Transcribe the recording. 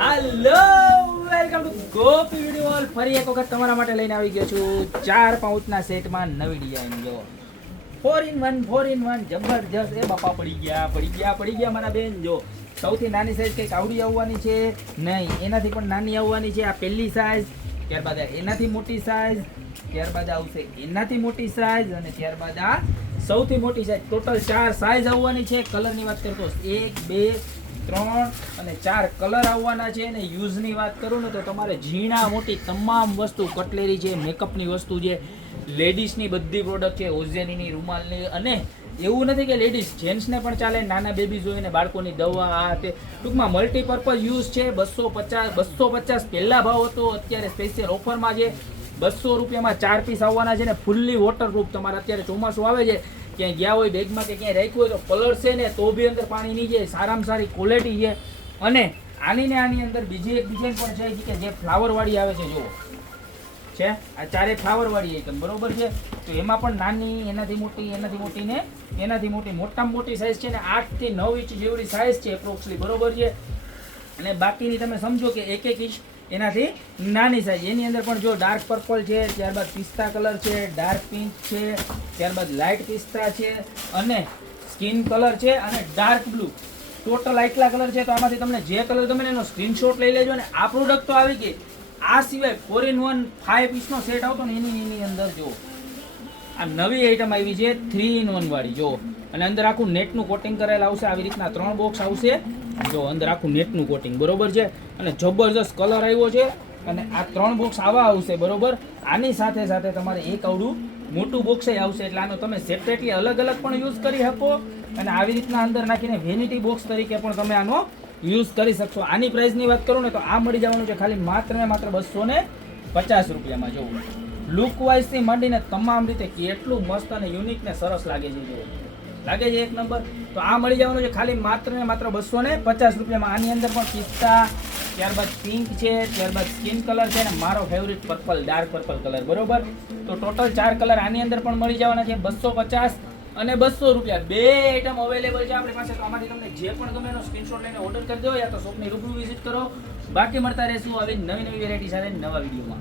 Hello welcome to Gopi video all. ફરી એક વખત તમારા માટે લઈને આવી ગયો છું 4 પાઉચના સેટમાં નવી ડિઝાઇન. જો 4 in 1 જબરજસ્ત. એ બાપા પડી ગયા મારા બેન. જો સૌથી નાની સાઈઝ કંઈક આવડી આવવાની છે નહીં, એનાથી પણ નાની આવવાની છે. આ પહેલી સાઈઝ, ત્યારબાદ એનાથી મોટી સાઈઝ, ત્યારબાદ આવશે એનાથી મોટી સાઈઝ અને ત્યારબાદ આ સૌથી મોટી સાઈઝ. ટોટલ 4 સાઈઝ આવવાની છે. કલરની વાત કરતો 1 2 3 અને 4 કલર આવવાના છે. અને યુઝની વાત કરું ને તો તમારે ઝીણા મોટી તમામ વસ્તુ, કટલેરી છે, મેકઅપની વસ્તુ છે, લેડીઝની બધી પ્રોડક્ટ છે, ઓઝેનીની, રૂમાલની. અને એવું નથી કે લેડીઝ, જેન્ટ્સને પણ ચાલે. નાના બેબીઝ હોય ને બાળકોની દવા, આ તે ટૂંકમાં મલ્ટીપર્પઝ યુઝ છે. 250 પહેલા ભાવ હતો, અત્યારે સ્પેશિયલ ઓફરમાં છે. 200 રૂપિયામાં 4 પીસ આવવાના છે ને ફૂલ્લી વોટરપ્રૂફ. તમારે અત્યારે ચોમાસું આવે છે, ક્યાંય ગયા હોય બેગમાં કે ક્યાંય રાખ્યું હોય તો પલળશે ને તો બી અંદર પાણી નહીં જાય. સારામાં સારી ક્વોલિટી છે. અને આની અંદર બીજી એક ડિઝાઇન પણ છે કે જે ફ્લાવરવાળી આવે છે. જુઓ છે આ 4 ફ્લાવરવાળી આઈટમ, બરોબર છે. તો એમાં પણ નાની, એનાથી મોટી, એનાથી મોટી ને એનાથી મોટી, મોટામાં મોટી સાઈઝ છે ને 8 થી 9 ઇંચ જેવડી સાઈઝ છે એપ્રોક્સલી, બરોબર છે. અને બાકીની તમે સમજો કે 1 ઇંચ એનાથી નાની સાઈઝ. એની અંદર પણ જો ડાર્ક પર્પલ છે, ત્યારબાદ પિસ્તા કલર છે, ડાર્ક પિંક છે, ત્યારબાદ લાઇટ પિસ્તા છે અને સ્કિન કલર છે અને ડાર્ક બ્લુ. ટોટલ આટલા કલર છે. તો આમાંથી તમને જે કલર ગમે એનો સ્ક્રીનશોટ લઈ લેજો. અને આ પ્રોડક્ટ તો આવી ગઈ. આ સિવાય 4 in 1 5 પીસનો સેટ આવતો ને એની અંદર જો આ નવી આઈટમ આવી છે 3 in 1 વાળી. જો અને અંદર આખું નેટનું કોટિંગ કરેલ આવશે. આવી રીતના 3 બોક્સ આવશે. જો અંદર આખું નેટનું કોટિંગ, બરોબર છે. અને જબરજસ્ત કલર આવ્યો છે. અને આ 3 બોક્સ આવા આવશે, બરોબર. આની સાથે સાથે તમારે એક આવડું મોટું બોક્સ આવશે. એટલે આનો તમે સેપરેટલી અલગ અલગ પણ યુઝ કરી શકો. અને આવી રીતના અંદર નાખીને વેનિટી બોક્સ તરીકે પણ તમે આનો યુઝ કરી શકશો. આની પ્રાઇસની વાત કરું ને તો આ મળી જવાનું છે ખાલી માત્ર ને માત્ર 250 રૂપિયામાં. જોવું લુક વાઇઝથી માંડીને તમામ રીતે કેટલું મસ્ત અને યુનિક ને સરસ લાગે છે. જો લાગે છે એક નંબર. તો આ મળી જવાનું છે ખાલી માત્ર ને માત્ર 250 રૂપિયામાં. આની અંદર પણ પિસ્તા, ત્યારબાદ પિંક છે, ત્યારબાદ સ્કિન કલર છે અને મારો favourite purple, dark purple colour, બરોબર. તો ટોટલ 4 કલર આની અંદર પણ મળી જવાના છે. 250 અને 200 રૂપિયા બે આઈટમ અવેલેબલ છે આપણી પાસે. તો આમાંથી તમને જે પણ ગમે એનો સ્ક્રીનશોટ લઈને ઓર્ડર કરી દો યા તો શોપની રૂબરૂ વિઝિટ કરો. બાકી મળતા રહેશું આવી નવી વેરાયટી સાથે નવા વિડીયોમાં.